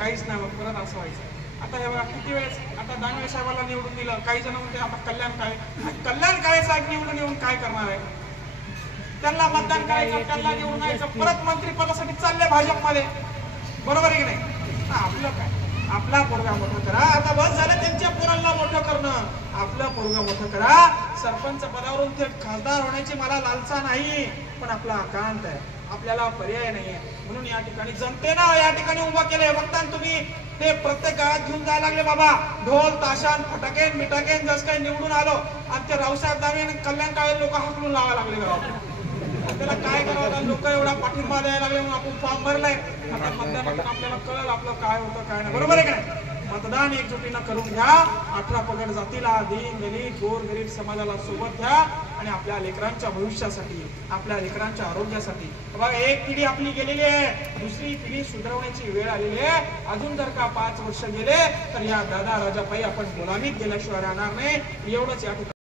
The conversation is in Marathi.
काहीच नाही मग परत असं व्हायचं. आता हे बघा किती वेळेस आता दानवे साहेबांना निवडून दिलं, काही जण म्हणते आता कल्याण काळे साहेब निवडून येऊन काय करणार आहे? त्यांना मतदान करायचं, त्यांना निवडून यायचं, परत मंत्रिपदासाठी चालले भाजपमध्ये, बरोबर आहे की नाही? आपलं काय, आपला पोरगा मोठा करा. आता बस झालं त्यांच्या पोरांना मोठं करणं, आपलं पोरगा मोठं करा. सरपंच पदावरून ते खासदार होण्याची मला लालसा नाही, पण आपला आकांत आहे, आपल्याला पर्याय नाहीये. म्हणून या ठिकाणी जनतेनं या ठिकाणी उभं केलंय. बघता तुम्ही ते प्रत्येक गावात घेऊन जायला लागले बाबा, ढोल ताशान फटाकेन मिटाकेन. जस काही निवडून आलो आणि ते रावसाहेब दानवे आणि कल्याण काळे लोक हाकलून लावा लागले गावात. त्याला काय करावं, लोक एवढा पाठिंबा द्यायला लागले म्हणून आपण फॉर्म भरलाय. आता मतदानातून आपल्याला कळलं आपलं काय होतं काय नाही, बरोबर आहे का नाही? मतदान एकजुटीनं करून घ्या. 18 पगड जातीला, दीन दलित गोर गरीब समाजाला सोबत घ्या आणि आपल्या लेकरांच्या भविष्यासाठी, आपल्या लेकरांच्या आरोग्यासाठी. बघा एक पिढी आपली गेलेली आहे, दुसरी पिढी सुधारवण्याची वेळ आलेली आहे. अजून जर का 5 वर्ष गेले तर या दादा राजापायी आपण गुलामीत गेल्याशिवाय राहणार नाही. एवढंच या ठिकाणी